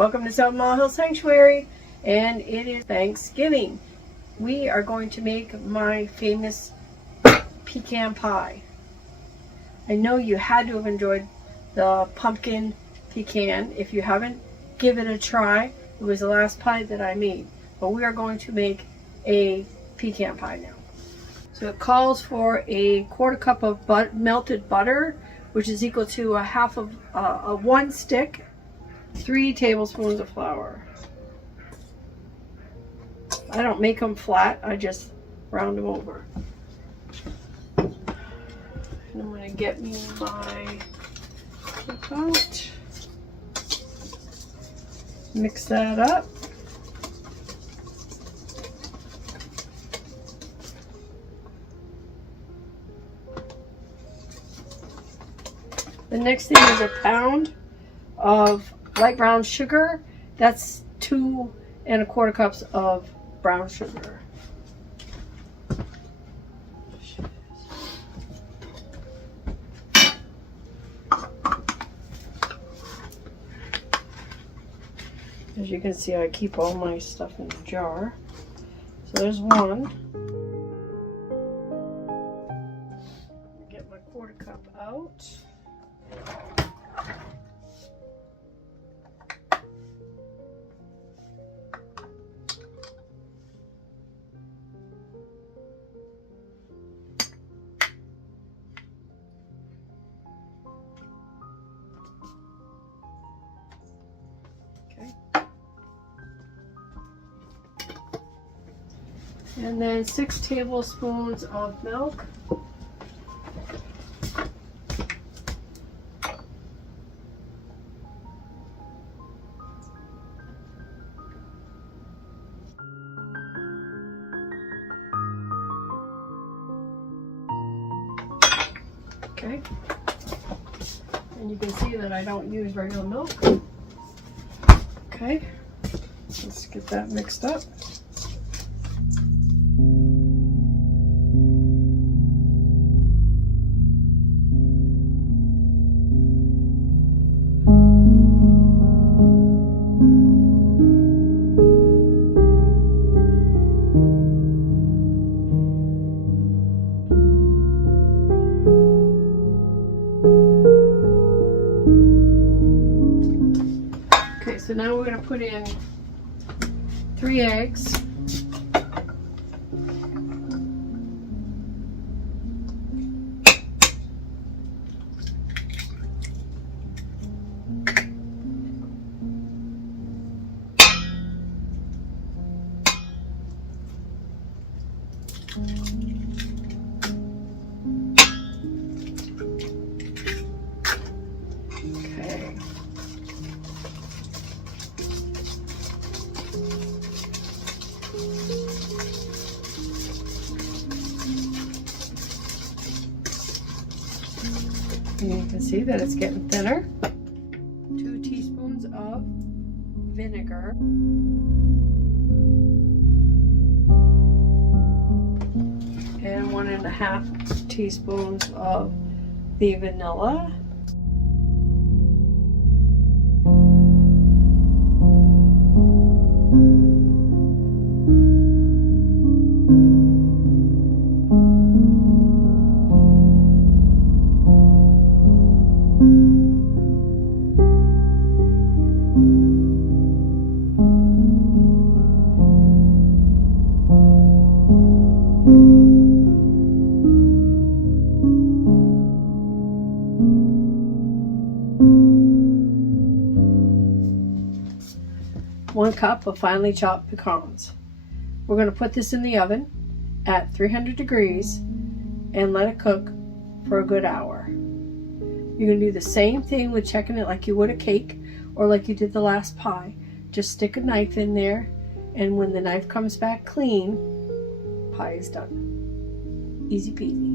Welcome to 7 Mile Hill Sanctuary, and it is Thanksgiving. We are going to make my famous pecan pie. I know you had to have enjoyed the pumpkin pecan. If you haven't, give it a try. It was the last pie that I made. But we are going to make a pecan pie now. So it calls for a 1/4 cup of melted butter, which is equal to one stick, 3 tablespoons of flour. I don't make them flat, I just round them over. And I'm going to get me my cookout. Mix that up. The next thing is 1 pound of light brown sugar. That's 2 1/4 cups of brown sugar. As you can see, I keep all my stuff in a jar. So there's 1. Get my 1/4 cup out. And then 6 tablespoons of milk. Okay. And you can see that I don't use regular milk. Okay. Let's get that mixed up. So now we're going to put in 3 eggs. And you can see that it's getting thinner. 2 teaspoons of vinegar. And 1.5 teaspoons of the vanilla. One cup of finely chopped pecans. We're going to put this in the oven at 300 degrees and let it cook for a good hour. You're going to do the same thing with checking it like you would a cake or like you did the last pie. Just stick a knife in there, and when the knife comes back clean, pie is done. Easy peasy.